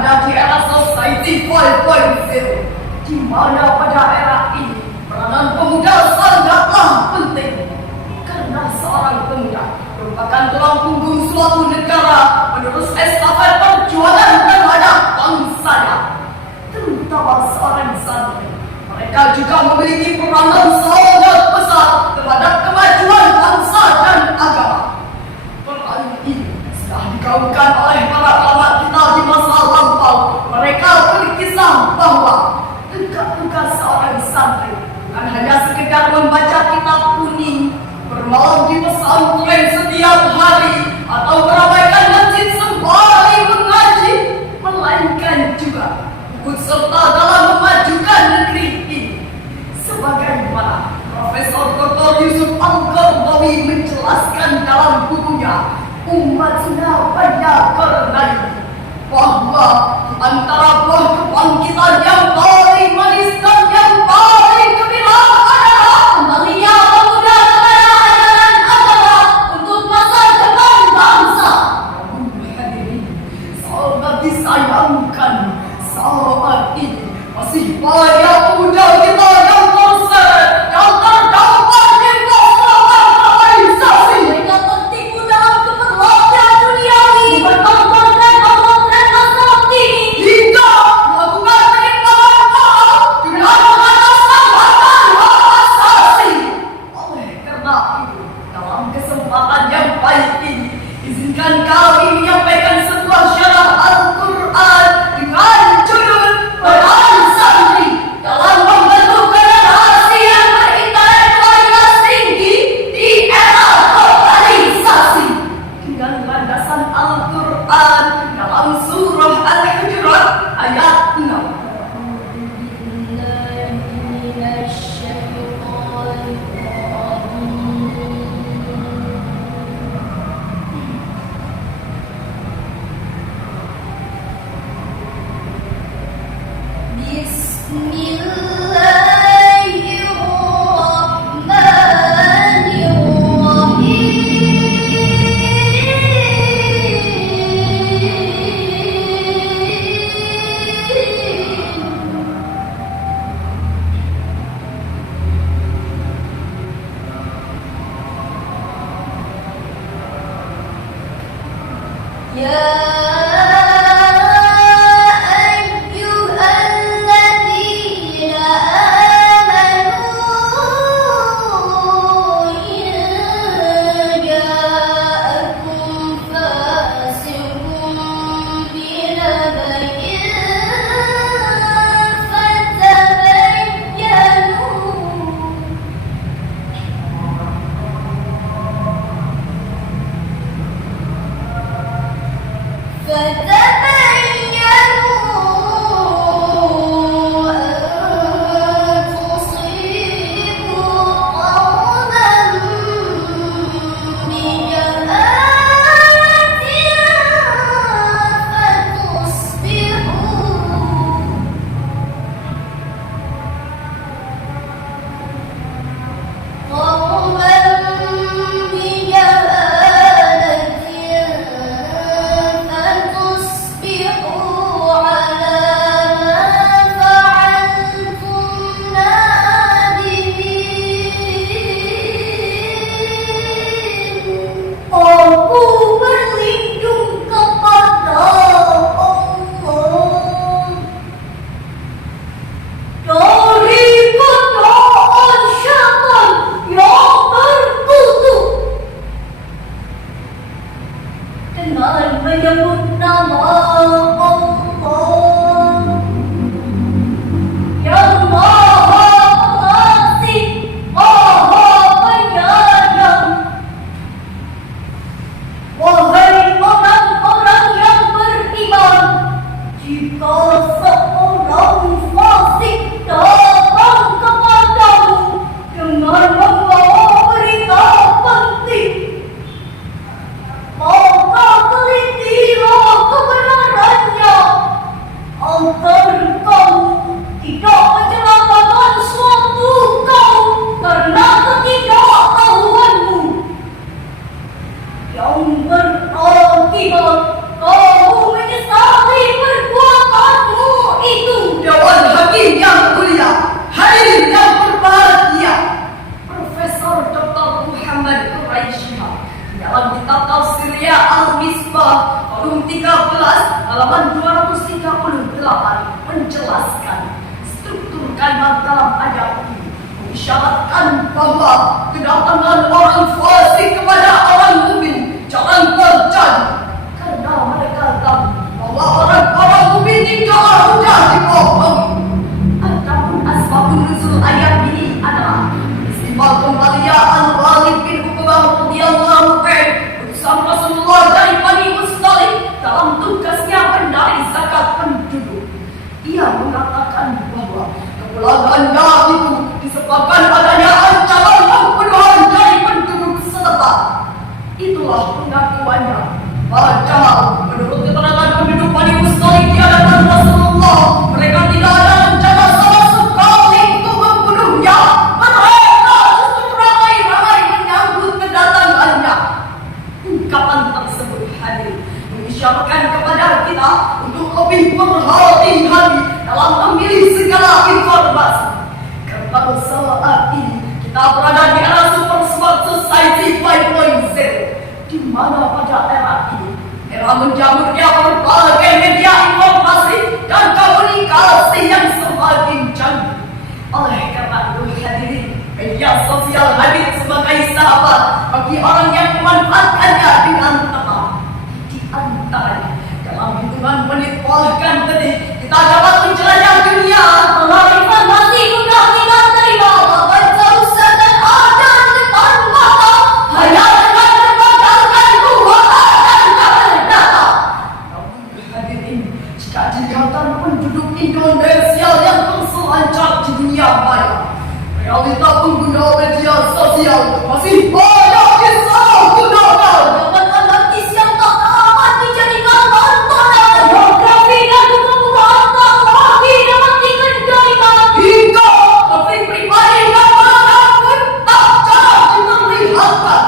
berada di era Society 5.0, di mana pada era ini peranan pemuda sangatlah penting. Karena seorang pemuda merupakan tulang punggung suatu negara, menerus estafet perjuangan terhadap bangsanya, terutama seorang santri. Mereka juga memiliki peranan sangat besar terhadap kemajuan bangsa dan agama. Peran ini sudah digaungkan oleh para ulama kita di masa lampau. Mereka berkisah bahwa tugas seorang santri bukan hanya sekedar membaca kitab kuning, bermalam di pesantren setiap hari, atau meramaikan masjid sembari mengaji, melainkan juga ikut serta dalam memajukan negeri ini. Sebagaimana Profesor Dr. Yusuf Al-Qaradawi menjelaskan dalam bukunya Ummatuna Bayna Qarnayn, bahwa di antara buah kebangkitan yang paling manis dan yang paling gemilang adalah kembalinya pemuda kepada ajaran agama untuk masa depan bangsa. Hadirin, sangat disayangkan saat ini masih banyak pemuda kita yang terseret dan terdampar di masalah globalisasi. Mereka tertipu dalam keperluan duniawi, bertonton dan masalah ini hingga melakukan penyimpangan moral dengan mengatasnamakan hak asasi. Oleh karena itu, dalam kesempatan yang baik ini, izinkan kami menyampaikan sebuah syarah Al-Quran dengan judul Peran Santri dalam membentuk generasi yang berintelektualitas tinggi di era globalisasi, dengan landasan Al-Quran dalam surah Al-Hujurat ayat 6. Yang berakibat kamu menyesali perbuatan jelaskan struktur kalimat dalam ayat ini mengisyaratkan bahwa kedatangan orang fasik kepada orang mukmin jangan terjadi, karena mereka tahu bahwa orang-orang mukmin tidaklah mudah dibohongi. Adapun asbabun nuzul ayat ini adalah peristiwa kembalian Al-Walid bin Uqbah radhiyallahu anhu utusan Rasulullah dari Bani Mustalik dalam tugasnya menarik zakat penduduk. Ia mengatakan bahwa kepulangannya itu disebabkan adanya ancaman pembunuhan dari penduduk setempat. Itulah pengakuannya. Padahal menurut keterangan penduduk Bani Mustalik di hadapan Rasulullah, mereka tidak ada rencana sama sekali untuk membunuhnya. Mereka justru ramai-ramai menyambut kedatangannya. Ungkapan tersebut hadir mengisyaratkan kepada kita untuk lebih berhati-hati dalam memilih segala informasi. Karena saat ini kita berada di era Super Smart Society 5.0, di mana pada era ini, era menjamurnya berbagai media informasi dan komunikasi yang semakin canggih. Oleh karena itu hadirin, media sosial hadir sebagai sahabat bagi orang yang memanfaatkannya dengan tepat. Di antaranya, dalam hitungan menit bahkan detik, kita dapat menjelajah dunia melalui informasi mudah kita terima, membaca usaha dan ada di depan mata, hanya dengan memandangkan kuasa dan data. Namun hadirin, jika dikatakan penduduk Indonesia yang terselancar di dunia maya, realita pengguna media sosial masih banyak disalahgunakan dengan anarkis yang tak dapat dijadikan tontonan. Geografi dan kebutuhan tak lagi dapat dikendalikan, hingga konflik pribadi dan masalah pun tak jarang diperlihatkan.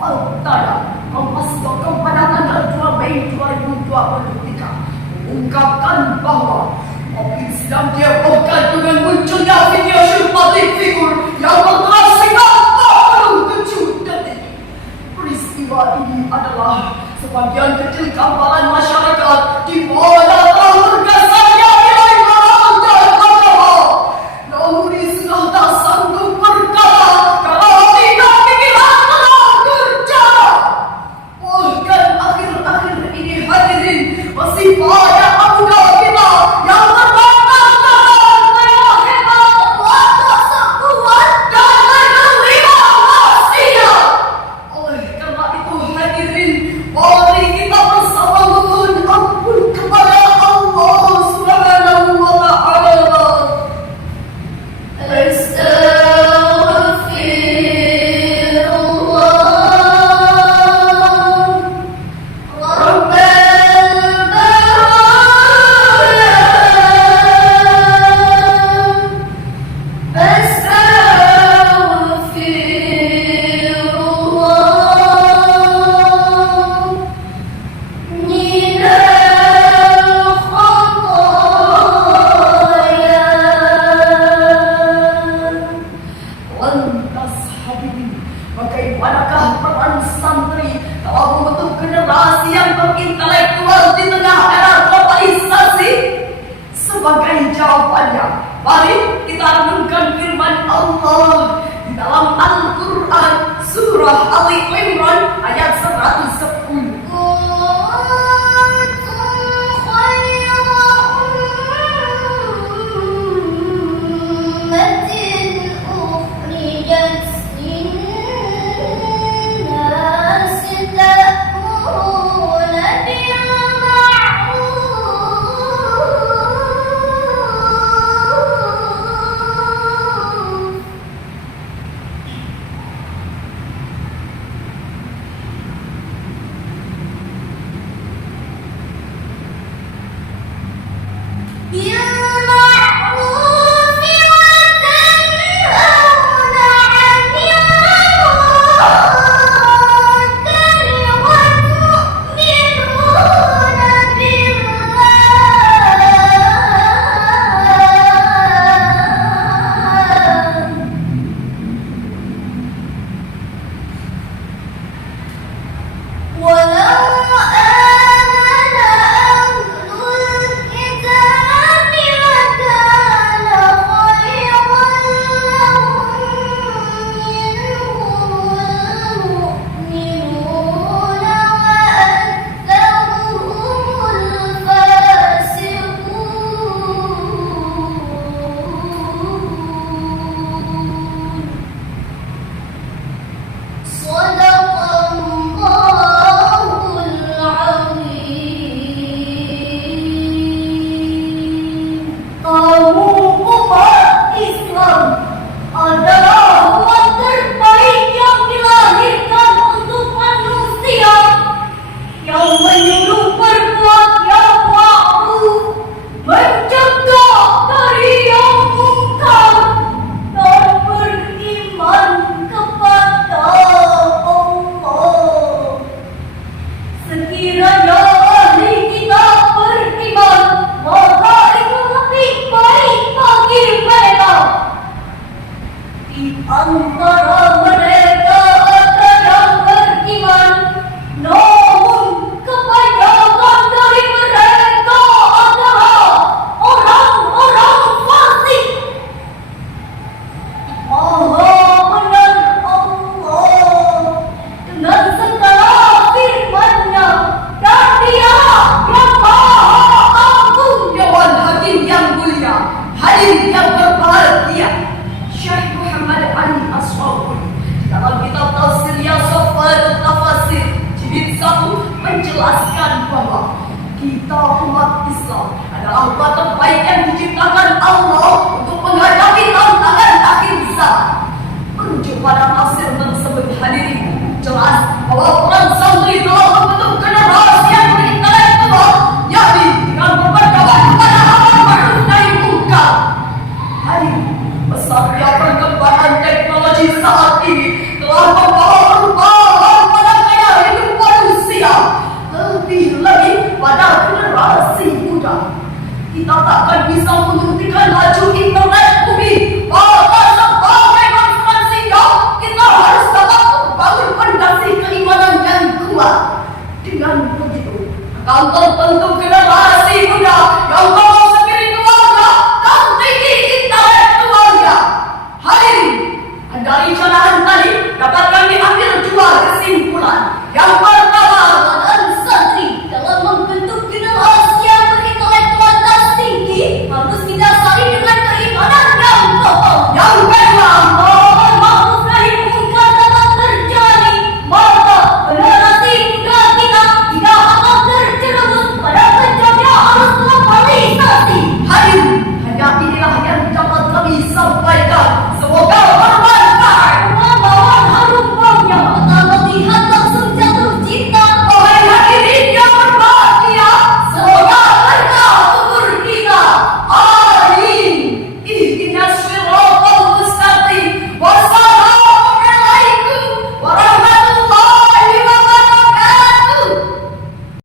Faktanya, Kompas.com pada tanggal 2 Mei 2023 mengungkapkan bahwa mobil sedang dihebohkan dengan munculnya video sympatik figur yang berdurasi 47 detik. Peristiwa ini adalah sebagian kecil gambaran masyarakat di mana tergesernya nilai moral dan agama. Namun sudah tak sanggup berkata kalau tidak pikiran telah kerja. Bahkan akhir-akhir ini hadirin masih banyak pemuda kita yang berbangga dengan tema hebat, kuasa kuat dan menerima wasiat. Oleh karena itu hadirin, mari kita bersama memohon ampun kepada Allah Subhanahu wa Ta'ala. Lantas hadirin, bagaimanakah peran santri dalam membentuk generasi yang berintelektual di tengah era globalisasi? Sebagai jawabannya, mari kita renungkan firman Allah di dalam Al-Quran surah Ali Imran ayat 110. apa terbaik yang diciptakan Allah untuk menghadapi tantangan akhir zaman. Merujuk pada tafsir tersebut hadirin, jelas bahwa peran santri telah membentuk generasi yang berintelektual, yakni dengan berpedoman kepada amar ma'ruf nahi munkar. Hadirin, besarnya perkembangan teknologi saat ini telah membawa perubahan pada gaya hidup manusia, lebih-lebih pada generasi muda. Kita takkan bisa menghentikan laju internet